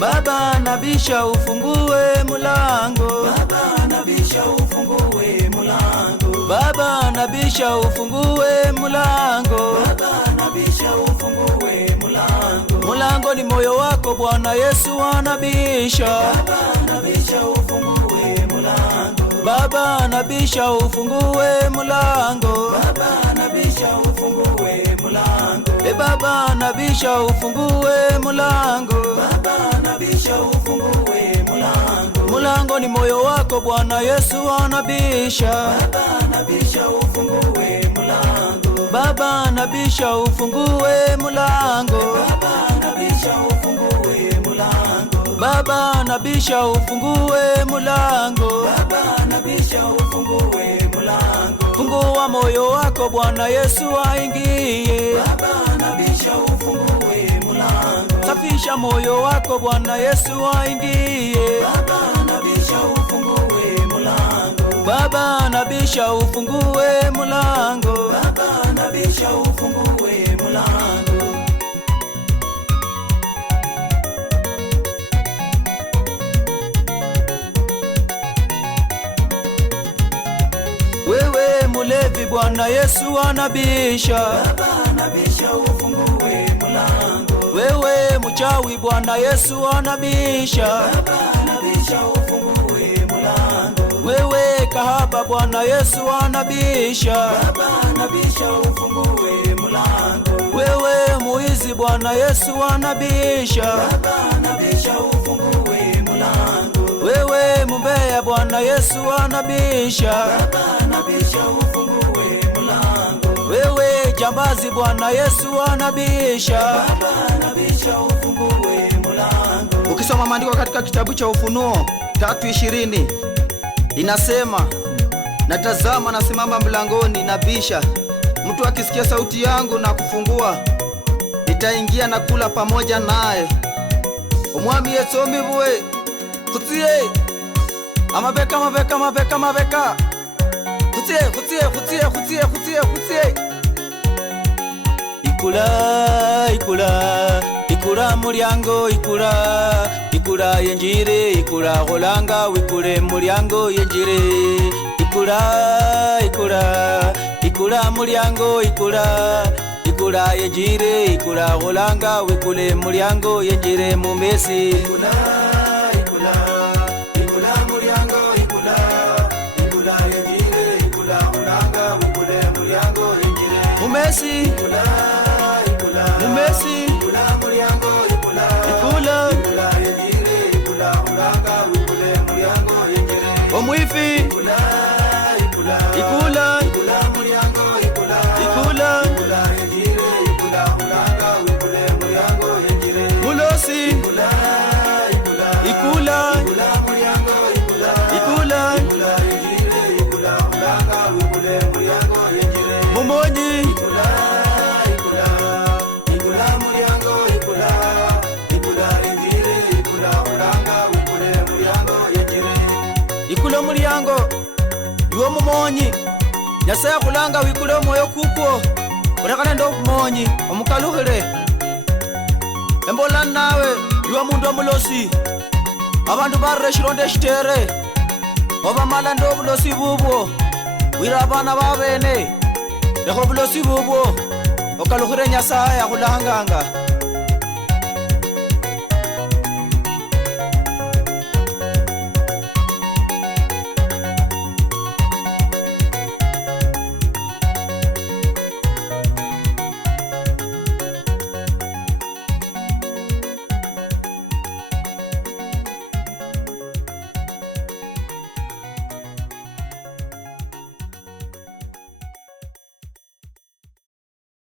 Baba nabisha ufungue mulango, Baba nabisha ufungue mulango, Baba nabisha ufungue mulango, Baba nabisha ufungue mulango, mulango ni moyo wako Bwana Yesu anabisha. Baba nabisha ufungue mulango, Baba nabisha ufungue mulango, Baba nabisha ufungue mulango, Baba nabisha ufungue mulango, Baba nabisha ufungue mulango, mulango ni moyo wako Bwana Yesu anabisha. Baba nabisha ufungue mulango, Baba nabisha ufungue mulango, Baba nabisha ufungue mulango, Baba nabisha ufungue mulango, Baba nabisha ufungue mulango, fungua moyo wako Bwana Yesu aingie. Baba nabisha ufungue mulango, Safisha moyo wako Bwana Yesu aingie. Baba nabisha ufungue mulango, Baba nabisha ufungue mulango, Baba nabisha ufungue mulango, wewe mulevi Bwana Yesu anabisha. Baba nabisha ufungue mulango, Wewe mchawi Bwana Yesu anabisha. Baba nabisha ufungue mulango, Wewe kahaba Bwana Yesu anabisha. Baba nabisha ufungue mulango, Wewe muizi Bwana Yesu anabisha. Baba nabisha ufungue mulango, Wewe mumbea Bwana Yesu anabisha. Baba nabisha ufungue mulango, Wewe jambazi Bwana Yesu anabisha. Baba nabisha ufungue mulango, Ukisoma maandiko katika kitabu cha Ufunuo 3:20 inasema, natazama nasimama mlangoni nabisha, mtu akisikia sauti yangu na kufungua, nitaingia na kula pamoja naye. Omwami Yesu omibuwe kutie amabeka mabeka mabeka mabeka kutie kutie kutie kutie kutie kutie ikula ikula ikula mulyango ikula ikula yenjire ikula holanga wikule mulyango yenjire ikula ikula ikula mulyango ikula ikula yenjire ikula holanga wikule mulyango yenjire mumesi ikula ikula ikula mulyango, ikula ikula yenjire, ikula ulanga wikule mulyango yenjire, mumesi ikula ikula mumesi ikula mulyango, ikula ikula ikula yenjire, ikula ulanga wikule mulyango yenjire, omwifi ikula ikula ikula ikula mulyango, ikula ikula ikula yenjire, ikula ulanga wikule mulyango yenjire, mulosi ikula ikula ikula ikula mulyango, ikula ikula ikula yenjire, ikula ulanga wikule mulyango yenjire, mumonyi ikula ikula ikula mulyango, ikula ikula yenjire, ikula ulanga wikule mulyango yenjire, ikula mulyango iwo mumonyi Nyasaye akulanga wikule omwoyo kukwo urekane ndo mumonyi omukaluhile embola nawe iwe mundu omulosi abandu barire shironda eshitere obamala ndo obulosi bubwo wira abana babene lekho obulosi bubwo okaluhile Nyasaye akulanganga